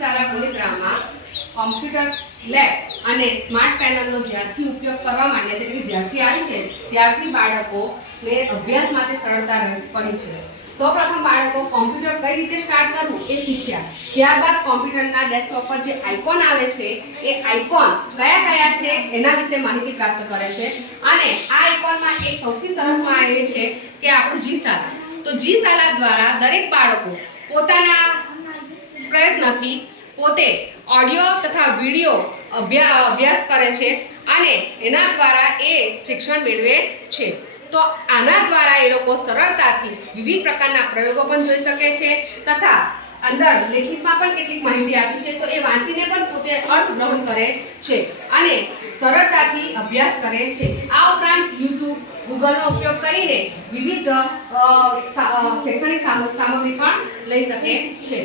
શાળા વડોદરામાં computer lab અને સ્માર્ટ પેનલનો જ્યારથી ઉપયોગ કરવા માંડ્યા છે, એટલે જ્યારથી આવી છે, ત્યારથી બાળકોને અભ્યાસ માટે સરળતા પડી છે. સૌપ્રથમ બાળકો કોમ્પ્યુટર કઈ રીતે સ્ટાર્ટ કરવું એ શીખ્યા. ત્યારબાદ કોમ્પ્યુટરના ડેસ્કટોપ પર જે આઇકોન આવે છે, એ આઇકોન કયા કયા છે, એના વિશે માહિતી પ્રાપ્ત કરે છે. અને આ આઇકોનમાં એક સૌથી સરસમાં એ છે કે આપણું જી શાળા. તો જી શાળા દ્વારા દરેક બાળકો પોતાના પ્રયત્નથી પોતે ઓડિયો તથા વીડિયો અભ્યા, અભ્યાસ કરે છે અને એના દ્વારા એ શિક્ષણ મેળવે છે. તો આના દ્વારા એ લોકો સરળતાથી વિવિધ પ્રકારના પ્રયોગો પણ જોઈ શકે છે તથા અંદર લેખિતમાં પણ કેટલીક માહિતી આપી છે. તો એ વાંચીને પણ પોતે અર્થ ગ્રહણ કરે છે અને સરળતાથી અભ્યાસ કરે છે. આ ઉપરાંત યુટ્યુબ, ગૂગલનો ઉપયોગ કરીને વિવિધ શૈક્ષણિક સામ- સામગ્રી પણ લઈ શકે છે.